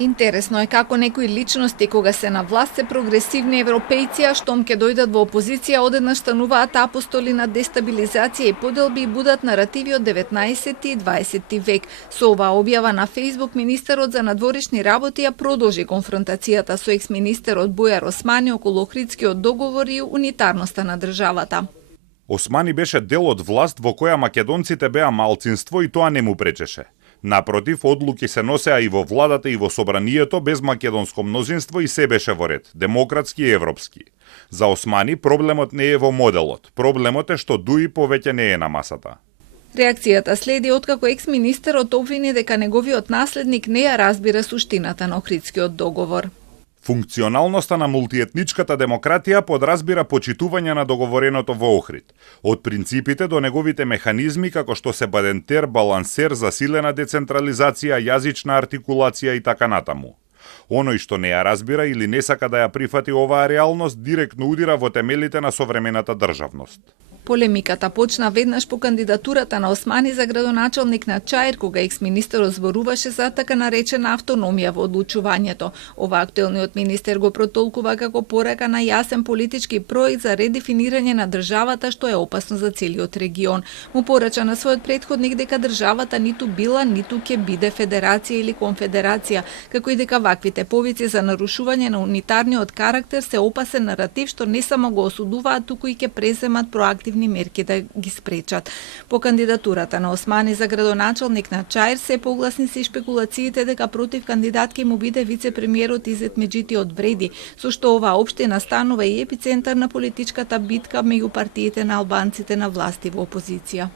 Интересно е како некои личности кога се на власт се прогресивни европејци, а штом ќе дојдат во опозиција одеднаш стануваат апостоли на дестабилизација и поделби и будат наративи од 19 и 20 век. Со оваа објава на Facebook министерот за надворешни работи ја продолжи конфронтацијата со екс-министерот Бујар Османи околу Охридскиот договор и унитарноста на државата. Османи беше дел од власт во која македонците беа малцинство и тоа не му пречеше. Напротив, одлуки се носеа и во владата и во собранието без македонско мнозинство и се беше во ред, демократски и европски. За Османи проблемот не е во моделот, проблемот е што дуи повеќе не е на масата. Реакцијата следи откако екс-министерот обвини дека неговиот наследник не ја разбира суштината на Охридскиот договор. Функционалноста на мултиетничката демократија подразбира почитување на договореното во Охрид, од принципите до неговите механизми како што се бадентер, балансер, засилена децентрализација, јазична артикулација и така натаму. Оној што не ја разбира или не сака да ја прифати оваа реалност, директно удира во темелите на современата државност. Полемиката почна веднаш по кандидатурата на Османи за градоначалник на Чаир, кога екс-министерот зборуваше за така наречена автономија во одлучувањето. Ова актуелниот министер го протолкува како порака на јасен политички проект за редефинирање на државата, што е опасно за целиот регион. Му порача на својот претходник дека државата ниту била, ниту ќе биде федерација или конфедерација, како и дека ваквите повици за нарушување на унитарниот карактер се опасен наратив што не само го осудуваат, туку и ќе преземат проактивни мерки да ги спречат. По кандидатурата на Османи за градоначалник на Чаир се погласни се и шпекулациите дека против кандидат ќе му биде вице-премиерот Изет Меджити од Вреди, со што оваа општина станува и епицентар на политичката битка меѓу партиите на албанците на власт и во опозиција.